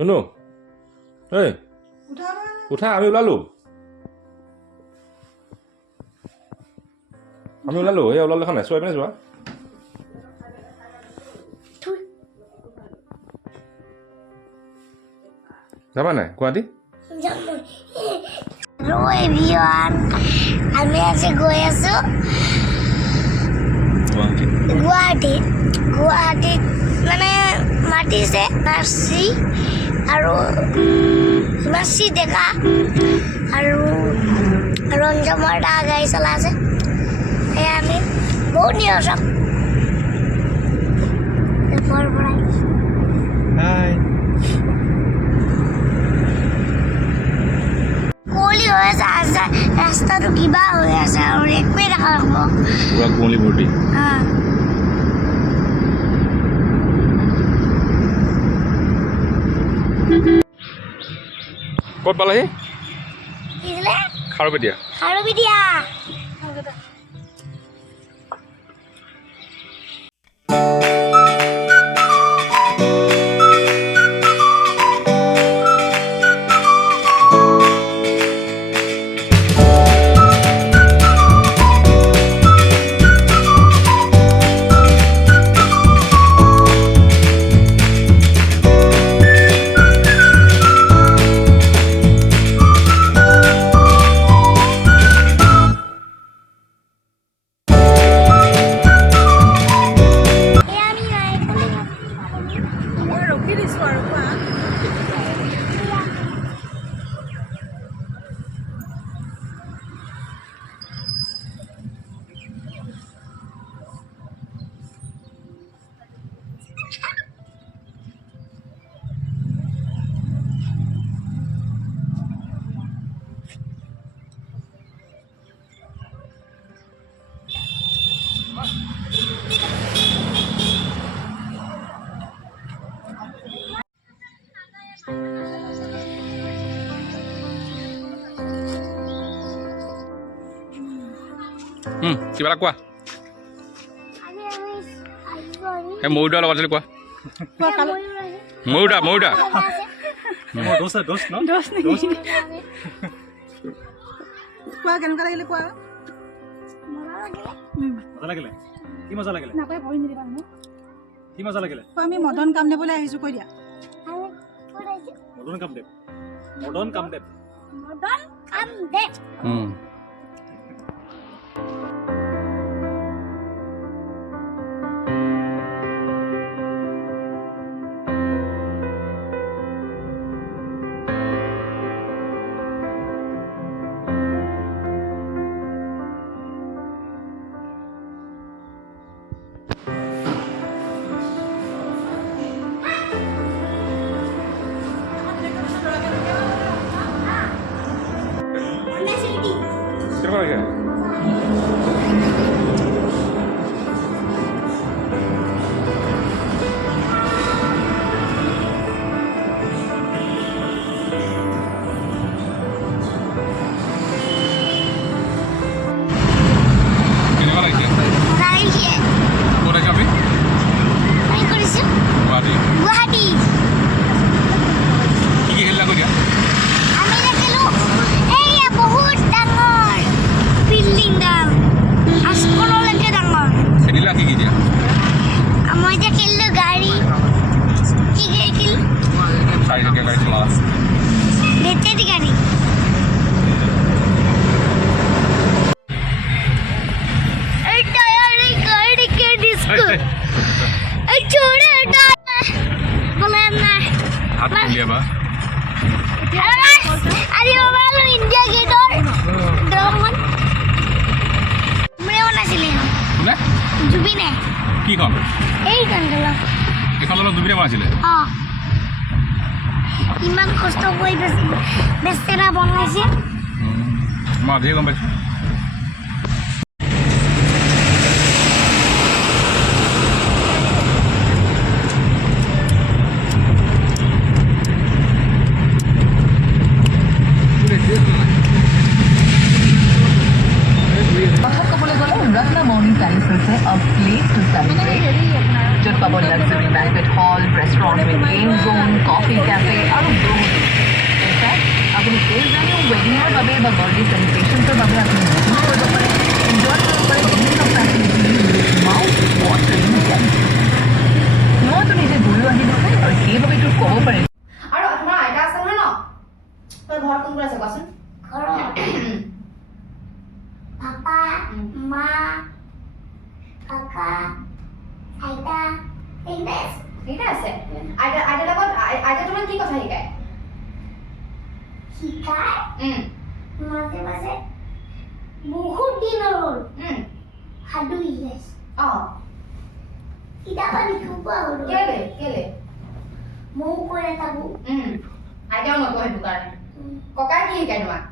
শুনো এই উঠা আমি ওলালো এই ওলালো দেখা নাই চোৱাই পিনে যোৱা যাবা নাই গুৱাহাটী আমি আজি গৈ আছো গুৱাহাটীত মানে মাতিছে নাৰ্চি আৰু নাৰ্চি ডেকা আৰু ৰঞ্জমৰ দা গাড়ী চলাই আছে সেয়া আমি বহুত নিয়ৰ চাম কুঁৱলী হৈ আছে ৰাস্তাটো কিবা হৈ আছে আৰু একোৱেই দেখা নাপাব পুৰা কুঁৱলী ভৰ্তি ক'ত পালাহি খাৰুপেটীয়া কিবা এটা কোৱা এই ময়ূৰদাৰ লগত আছিলে কোৱা ময়ূৰদা কোৱা কেনেকুৱা লাগিলে কোৱা আমি মদন কামদেৱলৈ আহিছো কৈ দিয়া মদন কামদেৱ কেনেকুৱা লাগে India gate or drone Jubine. কি কম এই কান্দলা এখন ললো দুবিরে বানাইছিলে ইমান কষ্ট কৰি বেচেৰা বনাইছে মা দিয়ে গম পাইছো A place to celebrate. Just luxury banquet hall, restaurant with game zone, coffee cafe. বা বাৰ্থডে চেলিব্ৰেশ্যনছৰ বাবে আপুনি বুকিং কৰিব পাৰে এনজয় কৰিব পাৰে বিভিন্ন ফেচিলিটিজ মাউথ ৱাটাৰিং ডেন্স মইতো নিজে গৈও আহিলোঁ আৰু সেইবাবে তোক ক'ব পাৰিম আৰু তোমাৰ আইতা আছে নহয় ন তই ঘৰত কোন কোন আছে কোৱাচোন ঘৰত পাপা মা কাকা আইতা এইটা আছে আইতাৰ লগত আইতা তোমাক কি কথা শিকায় শিকাই মাজে মাজে বহুত দিন হ'ল সাধু শিকাইছে কিতাপত লিখিব হ'ল কেলে ময়ো কৈ নাথাকো আইতাও নকয় সেইটো কাৰণে ককাই কি শিকায় তোমাক